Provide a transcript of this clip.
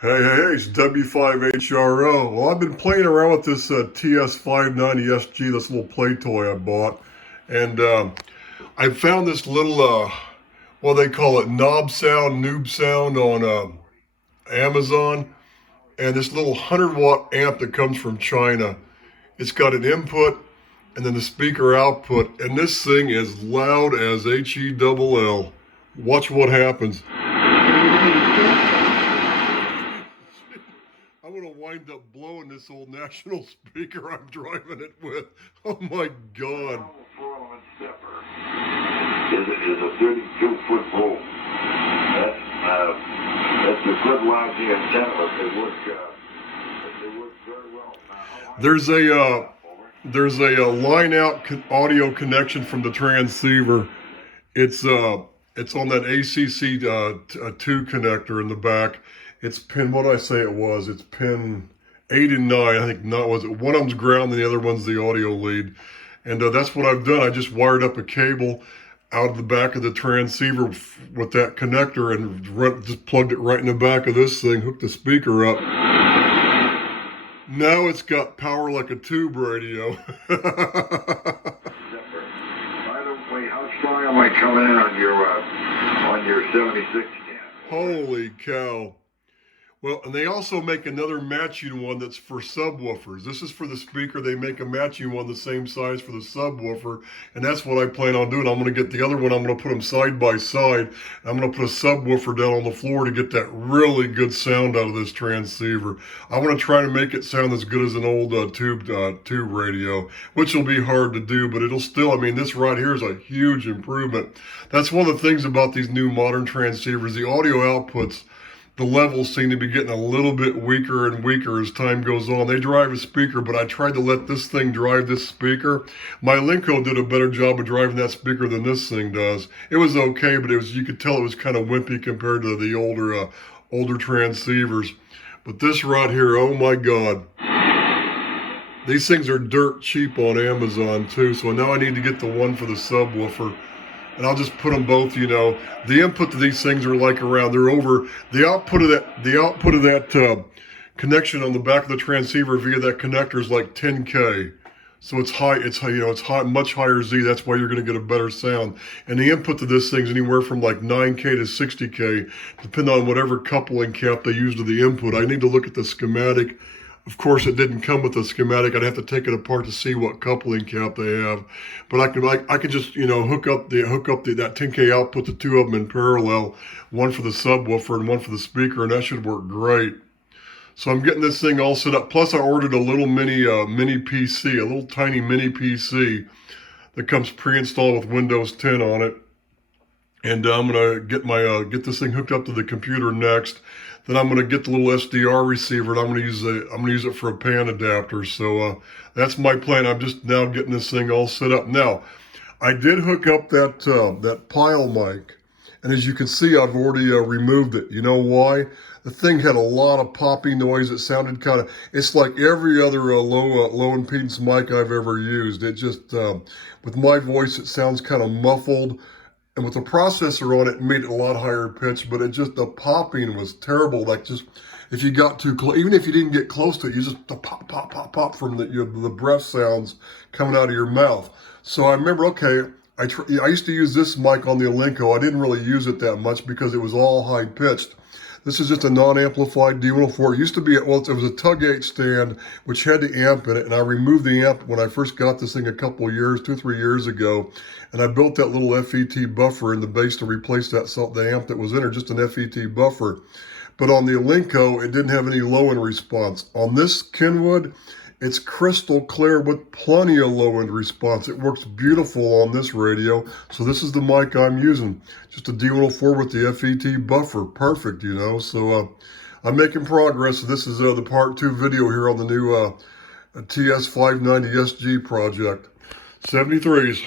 Hey, it's W5HRO. Well, I've been playing around with this TS590SG, this little play toy I bought. And I found this little, what they call it, Nobsound on Amazon. And this little 100-watt amp that comes from China. It's got an input and then the speaker output. And this thing is loud as H-E-double-L. Watch what happens. I'm going to wind up blowing this old national speaker I'm driving it with. Oh my God. Is a 32-foot pole. That's a good lousy antenna. They work very well. There's a line out audio connection from the transceiver. It's on that ACC2 connector in the back. It's pin, what did I say it was? It's pin 8 and 9. I think not, was it? One of them's ground and the other one's the audio lead. And that's what I've done. I just wired up a cable out of the back of the transceiver with that connector and just plugged it right in the back of this thing, hooked the speaker up. Now it's got power like a tube radio. By the way, how strong am I coming in on your 76 cam? Holy cow. Well, and they also make another matching one that's for subwoofers. This is for the speaker. They make a matching one the same size for the subwoofer, and that's what I plan on doing. I'm going to get the other one. I'm going to put them side by side. I'm going to put a subwoofer down on the floor to get that really good sound out of this transceiver. I want to try to make it sound as good as an old tube radio, which will be hard to do, but it'll still, I mean, this right here is a huge improvement. That's one of the things about these new modern transceivers. The audio outputs, the levels seem to be getting a little bit weaker and weaker as time goes on. They drive a speaker, but I tried to let this thing drive this speaker. My Linko did a better job of driving that speaker than this thing does. It was okay, but you could tell it was kind of wimpy compared to the older transceivers. But this right here, oh my God. These things are dirt cheap on Amazon too, so now I need to get the one for the subwoofer. And I'll just put them both, you know. The input to these things are like they're over, the output of that connection on the back of the transceiver via that connector is like 10K. So it's high, much higher Z. That's why you're going to get a better sound. And the input to this thing's anywhere from like 9K to 60K, depending on whatever coupling cap they use to the input. I need to look at the schematic. Of course, it didn't come with a schematic. I'd have to take it apart to see what coupling cap they have. But I could just, you know, hook up that 10K output, the two of them in parallel, one for the subwoofer and one for the speaker, and that should work great. So I'm getting this thing all set up. Plus, I ordered a little mini PC, a little tiny mini PC that comes pre-installed with Windows 10 on it. And I'm gonna get this thing hooked up to the computer next. Then I'm gonna get the little SDR receiver, and I'm gonna use it for a pan adapter. So that's my plan. I'm just now getting this thing all set up. Now, I did hook up that pile mic, and as you can see, I've already removed it. You know why? The thing had a lot of poppy noise. It sounded kind of, it's like every other low impedance mic I've ever used. It just, with my voice, it sounds kind of muffled. And with the processor on it, made it a lot higher pitch, but the popping was terrible. Like just, if you got too close, even if you didn't get close to it, you just the pop, pop, pop, pop from the breath sounds coming out of your mouth. So I remember, okay, I used to use this mic on the Linko. I didn't really use it that much because it was all high pitched. This is just a non-amplified D104. It used to be, it was a Tug-8 stand, which had the amp in it, and I removed the amp when I first got this thing a couple of years, 2-3 years ago, and I built that little FET buffer in the base to replace the amp that was in there, just an FET buffer. But on the Linko, it didn't have any low-end response. On this Kenwood, it's crystal clear with plenty of low-end response. It works beautiful on this radio. So this is the mic I'm using. Just a D104 with the FET buffer. Perfect, you know. So I'm making progress. This is the part 2 video here on the new TS590SG project. 73s.